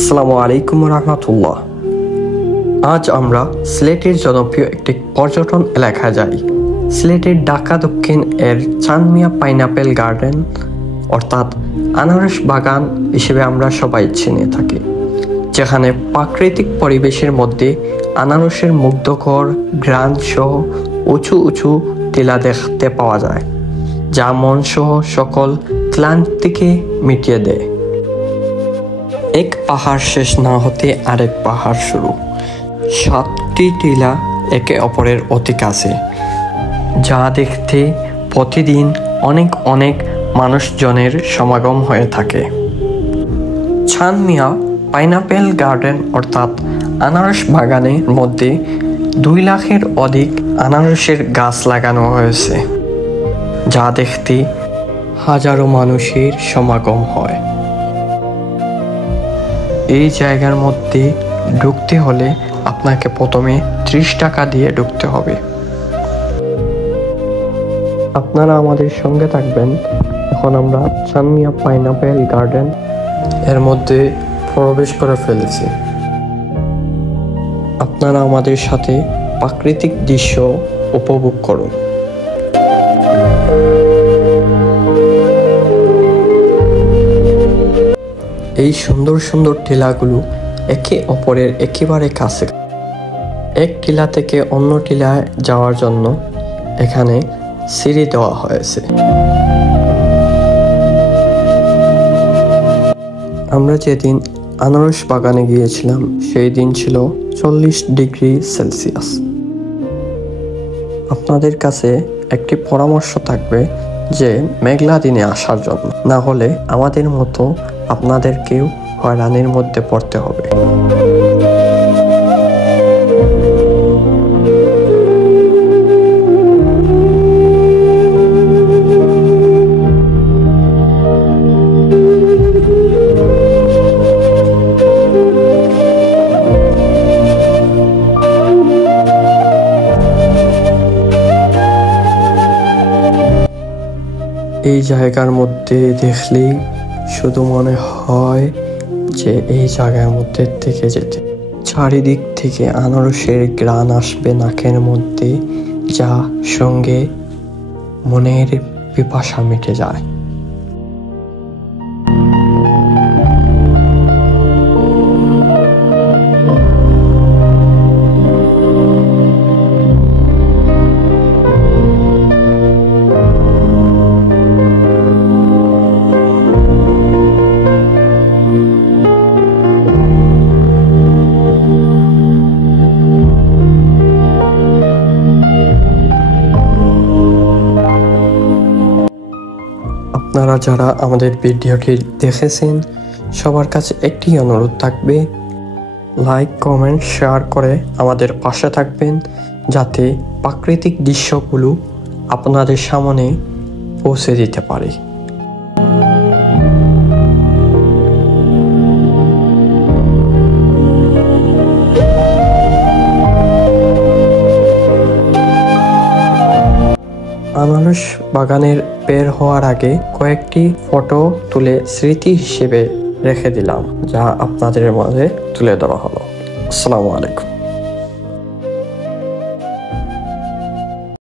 আসসালামু আলাইকুম রহমতুল্লাহ। আজ আমরা সিলেটের জনপ্রিয় একটি পর্যটন এলাকায় যাই। সিলেটের ঢাকা দক্ষিণ এর চাঁদমিয়া পাইনাপেল গার্ডেন অর্থাৎ আনারস বাগান হিসেবে আমরা সবাই চিনে থাকি, যেখানে প্রাকৃতিক পরিবেশের মধ্যে আনারসের মুগ্ধকর ঘ্রাণ সহ উঁচু উঁচু টিলা দেখতে পাওয়া যায়, যা মন সহ সকল ক্লান্তিকে মিটিয়ে দেয়। এক পাহাড় শেষ না হতে আরেক পাহাড় শুরু। 7টি টিলা একে অপরের অতি কাছে, যা দেখতে প্রতিদিন অনেক মানুষজনের সমাগম হয়ে থাকে। চাঁদমিয়া পাইনাপেল গার্ডেন অর্থাৎ আনারস বাগানের মধ্যে 2 লাখের অধিক আনারসের গাছ লাগানো হয়েছে, যা দেখতে হাজারো মানুষের সমাগম হয়। এই জায়গার মধ্যে ঢুকতে হলে আপনাকে প্রথমে 30 টাকা দিয়ে ঢুকতে হবে। আপনারা আমাদের সঙ্গে থাকবেন। এখন আমরা চাঁদমিয়া পাইনাপেল গার্ডেন এর মধ্যে প্রবেশ করে ফেলেছি। আপনারা আমাদের সাথে প্রাকৃতিক দৃশ্য উপভোগ করুন। এই সুন্দর সুন্দর টিলাগুলো একে অপরের একেবারে কাছে। এক টিলা থেকে অন্য টিলায় যাওয়ার জন্য এখানে সিঁড়ি দেওয়া হয়েছে। আমরা যেদিন আনারস বাগানে গিয়েছিলাম সেই দিন ছিল 40 ডিগ্রি সেলসিয়াস। আপনাদের কাছে একটি পরামর্শ থাকবে যে মেঘলা দিনে আসার জন্য, না হলে আমাদের মতো আপনাদেরকেও হয়রানির মধ্যে পড়তে হবে। এই জায়গার মধ্যে দেখলেই শুধু মনে হয় যে এই জায়গার মধ্যে থেকে যেতে। চারিদিক থেকে আনারসের ঘ্রাণ আসবে নাকের মধ্যে, যা সঙ্গে মনের পিপাসা মিটে যায়। আপনারা যারা আমাদের ভিডিওটি দেখেছেন সবার কাছে একটি অনুরোধ থাকবে, লাইক কমেন্ট শেয়ার করে আমাদের পাশে থাকবেন, যাতে প্রাকৃতিক দৃশ্যগুলো আপনাদের সামনে পৌঁছে দিতে পারে। আনারস বাগানের বের হওয়ার আগে কয়েকটি ফটো তুলে স্মৃতি হিসেবে রেখে দিলাম, যা আপনাদের মাঝে তুলে ধরা হলো। আসসালামু আলাইকুম।